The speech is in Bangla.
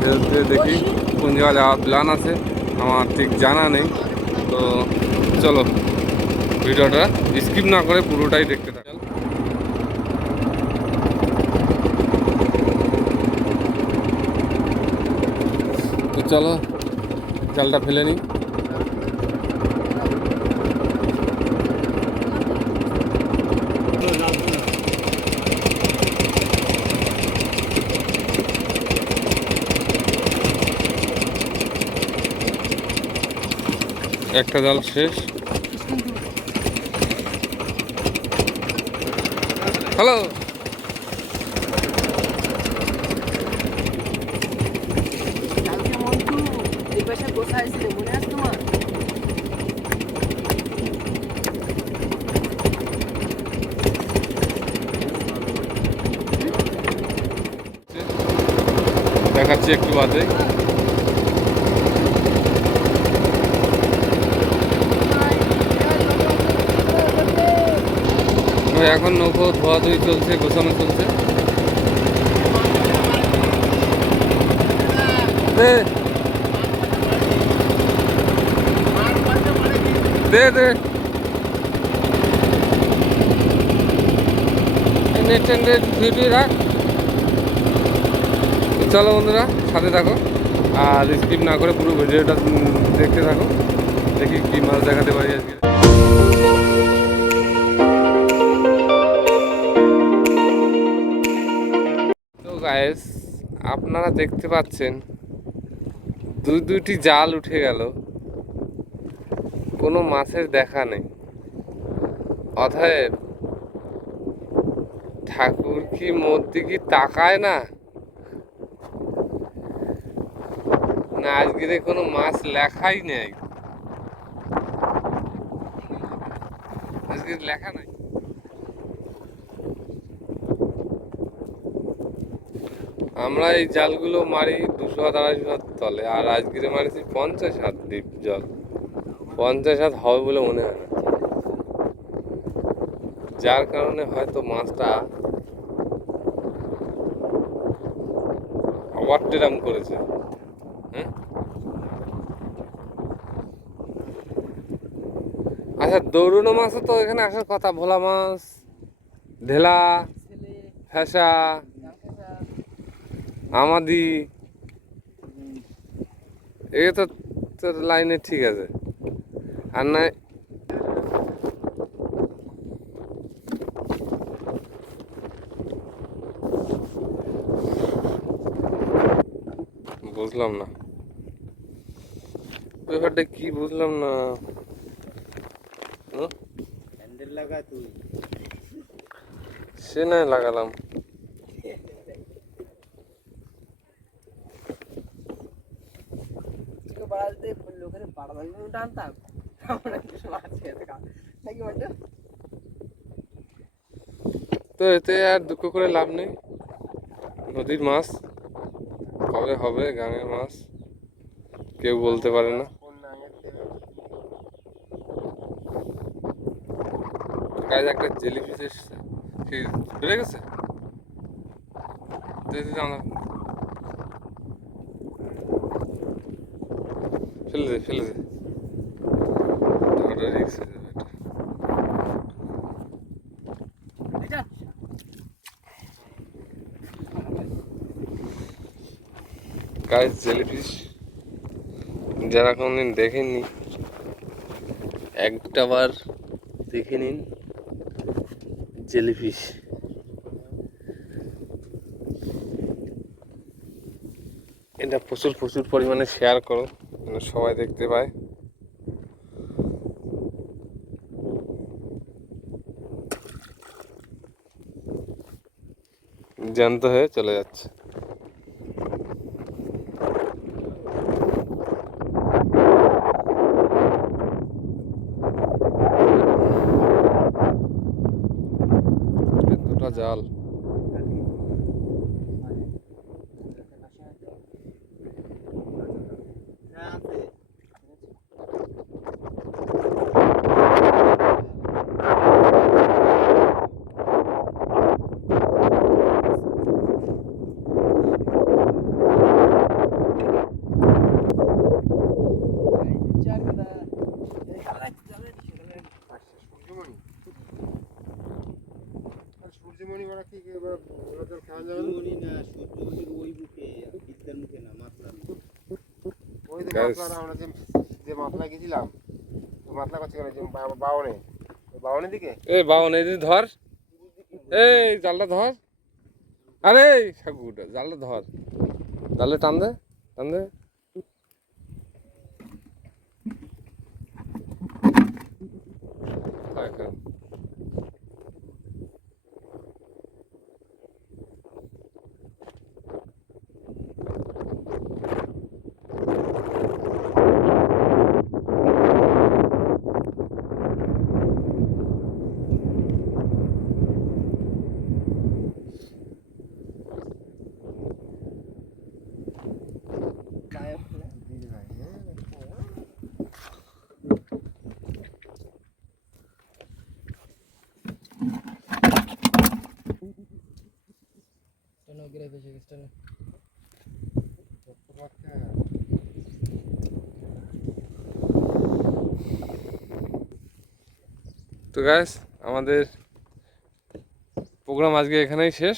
ফেরত দিয়ে দেখি কোন জায়গায় যাওয়ার প্ল্যান আছে, আমার ঠিক জানা নেই। তো চলো ভিডিওটা স্কিপ না করে পুরোটাই দেখতে থাকি। তো চলো জালটা ফেলে নিই। একটা জাল শেষ। হ্যালো, দেখাচ্ছি একটু বাদে। এখন নৌকো ধোয়াধুয়ি চলছে, গোছানো চলছে। দে দে দে ভিডিও রাখ। চলো বন্ধুরা, সাথে থাকো আর স্কিপ না করে পুরো ভিডিওটা দেখতে থাকো। দেখি কি মাছ দেখাতে পারি আজকে। তো গাইস, আপনারা দেখতে পাচ্ছেন দুইটি জাল উঠে গেল, কোনো মাছের দেখা নেই। অতএব ঠাকুর কি মধ্যে কি তাকায় না, না আজকে কোনো মাছ লেখাই নেই, আজকে লেখা নাই। আমরা এই জালগুলো মারি 200-250 হাত তলে, আর আজকে মারিছি 50 হাত ডিপ জল। 50 হাত হবে বলে মনে হয় না, যার কারণে হয়তো মাছটা ওভারটেরাম করেছে। হ্যাঁ, আচ্ছা দৌড়নো মাছও তো এখানে আসার কথা, ভোলা মাছ, ঢেলা, ফ্যাসা, আমাদি, এ তো তোর লাইনে ঠিক আছে। আর না বুঝলাম না ব্যাপারটা কি, বুঝলাম না। হ্যান্ডেল লাগা তুই, সে নয় লাগালাম। লোকের পাড়া টানতাম নাকি বলতো। তো এতে আর দুঃখ করে লাভ নেই, নদীর মাছ কবে হবে গাঙের মাছ কেউ বলতে পারে না। গায়ে একটা জেলিফিশ এসছে, বেড়ে গেছে। ফেলে দে ফেলে দে, ওটা রিক্স হয়ে যাবে এটা। গাইস জেলিফিশ যারা কোনদিন দেখেননি একটা বার দেখে নিন জেলিফিশ। এটা প্রচুর প্রচুর পরিমাণে শেয়ার করো যেন সবাই দেখতে পায়। জ্যান্ত হয়ে চলে যাচ্ছে। দুটো জাল Guys. আমরা যে মাতলা গেছিলাম মাতলা করছে কেন যে বাউনে দিকে এই বাউন এই ধর, এই জালটা ধর, আরে সাগুটা জালটা ধর, জালে টান দে, টান দে। এখন তো গাইস, আমাদের প্রোগ্রাম আজকে এখানেই শেষ।